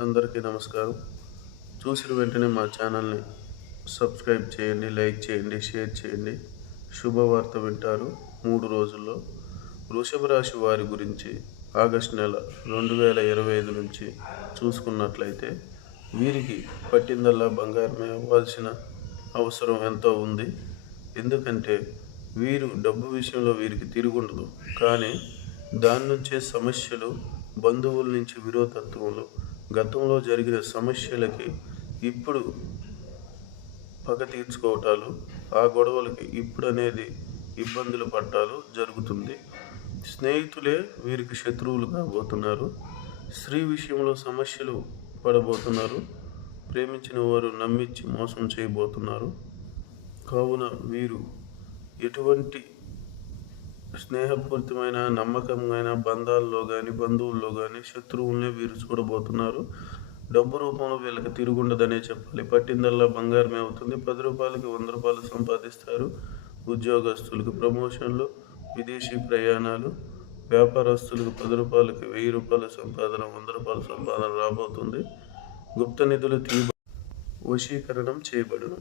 అందరికీ నమస్కారం. చూసిన వెంటనే మా ఛానల్ని సబ్స్క్రైబ్ చేయండి, లైక్ చేయండి, షేర్ చేయండి. శుభవార్త వింటారు. 3 రోజుల్లో వృషభ రాశి వారి గురించి ఆగస్టు నెల 2025 నుంచి చూసుకున్నట్లయితే వీరికి పట్టిందల్లా బంగారమే అవ్వాల్సిన అవసరం ఎంతో ఉంది. ఎందుకంటే వీరు డబ్బు విషయంలో వీరికి తిరుగుండదు. కానీ దాని నుంచే సమస్యలు, బంధువుల నుంచి విరోధత్వములు, గతంలో జరిగిన సమస్యలకి ఇప్పుడు పగ తీర్చుకోవటాలు, ఆ గొడవలకి ఇప్పుడు అనేది ఇబ్బందులు పడటాలు జరుగుతుంది. స్నేహితులే వీరికి శత్రువులు కాబోతున్నారు. స్త్రీ విషయంలో సమస్యలు పడబోతున్నారు. ప్రేమించిన వారు నమ్మించి మోసం చేయబోతున్నారు. కావున వీరు ఎటువంటి స్నేహపూరితమైన, నమ్మకమైన బంధాల్లో కానీ, బంధువుల్లో కానీ శత్రువుల్నే వీరు చూడబోతున్నారు. డబ్బు రూపంలో వీళ్ళకి తిరుగుండదనే చెప్పాలి. పట్టిందల్లా బంగారమే అవుతుంది. 10 రూపాయలకి 100 రూపాయలు సంపాదిస్తారు. ఉద్యోగస్తులకు ప్రమోషన్లు, విదేశీ ప్రయాణాలు, వ్యాపారస్తులకు 10 రూపాయలకి 1000 రూపాయల సంపాదన, 100 రూపాయల సంపాదన రాబోతుంది. గుప్త నిధులు వశీకరణం చేయబడును.